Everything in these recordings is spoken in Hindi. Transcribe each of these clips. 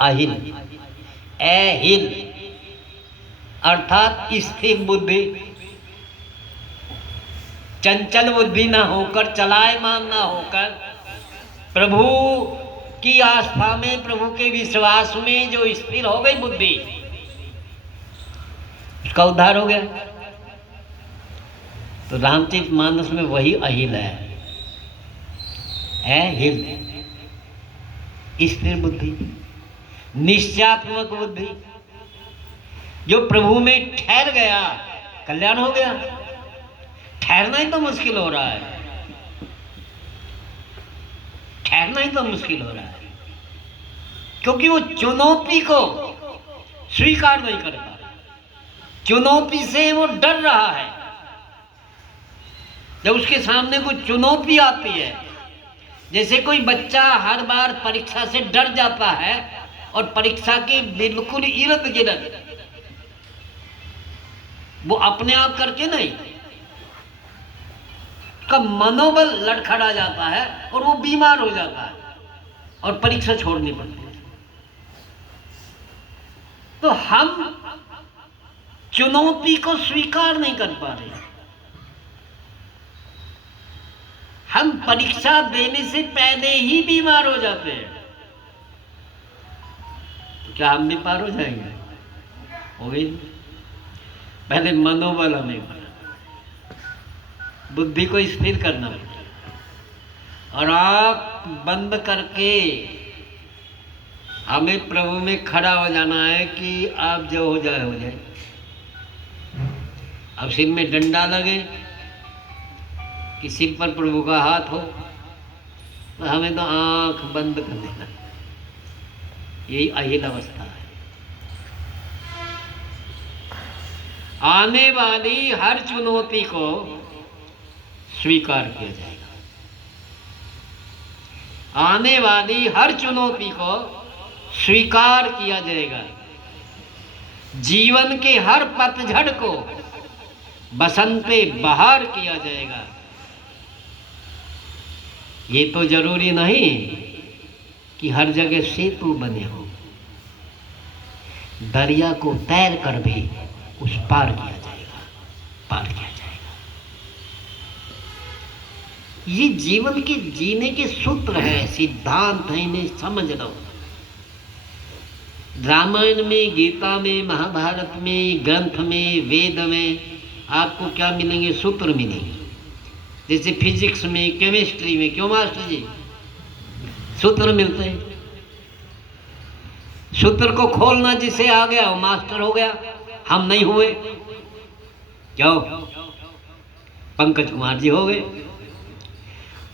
अहिल, अहिल अर्थात स्थिर बुद्धि, चंचल बुद्धि ना होकर, चलायमान ना होकर, प्रभु की आस्था में, प्रभु के विश्वास में जो स्थिर हो गई बुद्धि, उसका उद्धार हो गया। तो रामचरितमानस में वही अहिल है, अहिल स्थिर बुद्धि, निश्चयात्मक बुद्धि। जो प्रभु में ठहर गया, कल्याण हो गया। ठहरना ही तो मुश्किल हो रहा है, ठहरना ही तो मुश्किल हो रहा है, क्योंकि वो चुनौती को स्वीकार नहीं कर पा रहा, चुनौती से वो डर रहा है। जब उसके सामने कोई चुनौती आती है, जैसे कोई बच्चा हर बार परीक्षा से डर जाता है और परीक्षा के बिल्कुल इर्द गिर्द, वो अपने आप करके नहीं, का मनोबल लड़खड़ा जाता है और वो बीमार हो जाता है और परीक्षा छोड़नी पड़ती है। तो हम चुनौती को स्वीकार नहीं कर पा रहे, हम परीक्षा देने से पहले ही बीमार हो जाते हैं। तो क्या हम भी पार हो जाएंगे? हो गई। पहले मनोबल हमें बना, बुद्धि को स्थिर करना पड़ेगा और आँख बंद करके हमें प्रभु में खड़ा हो जाना है कि आप जो हो जाए हो जाए। अब सिर में डंडा लगे कि सिर पर प्रभु का हाथ हो, तो हमें तो आँख बंद कर देना। यही अहिल अवस्था है। आने वाली हर चुनौती को स्वीकार किया जाएगा, आने वाली हर चुनौती को स्वीकार किया जाएगा। जीवन के हर पतझड़ को बसंते बहार किया जाएगा। ये तो जरूरी नहीं कि हर जगह सेतु बने हो, दरिया को तैर कर भी उस पार किया जाएगा, पार किया जाएगा। ये जीवन के जीने के सूत्र है, सिद्धांत है, इन्हें समझ लो। रामायण में, गीता में, महाभारत में, ग्रंथ में, वेद में आपको क्या मिलेंगे? सूत्र मिलेंगे। जैसे फिजिक्स में, केमिस्ट्री में, क्यों मास्टर जी सूत्र मिलते हैं। सूत्र को खोलना जिसे आ गया वो मास्टर हो गया, हम नहीं हुए। क्यों? पंकज कुमार जी हो गए।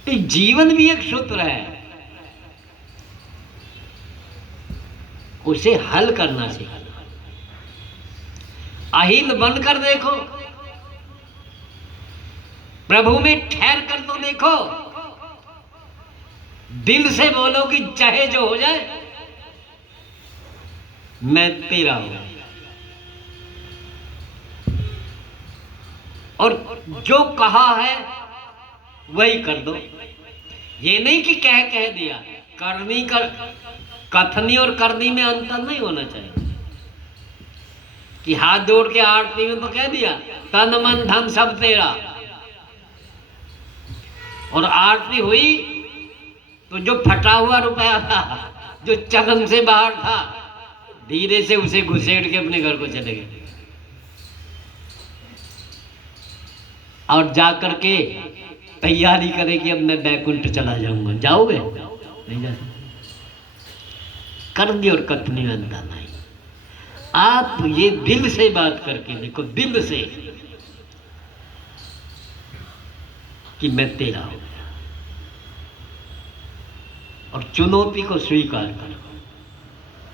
तो जीवन भी एक सूत्र है, उसे हल करना सीखना। अहिल बनकर देखो, प्रभु में ठहर कर तो देखो, दिल से बोलो कि चाहे जो हो जाए मैं तेरा हूं, और जो कहा है वही कर दो। ये नहीं कि कह दिया, करनी कर, कथनी और करनी में अंतर नहीं होना चाहिए। कि हाथ जोड़ के आरती में तो कह दिया तन मन धन सब तेरा, और आरती हुई तो जो फटा हुआ रुपया था, जो चलन से बाहर था, धीरे से उसे घुसेड़ के अपने घर को चले गए और जाकर के तैयारी करे कि अब मैं बैकुंठ चला जाऊंगा। जाओगे? नहीं जा सकते। करनी और कथनी में अंतर नहीं। आप ये दिल से बात करके देखो, दिल से, कि मैं तेरा हूं, और चुनौती को स्वीकार करो।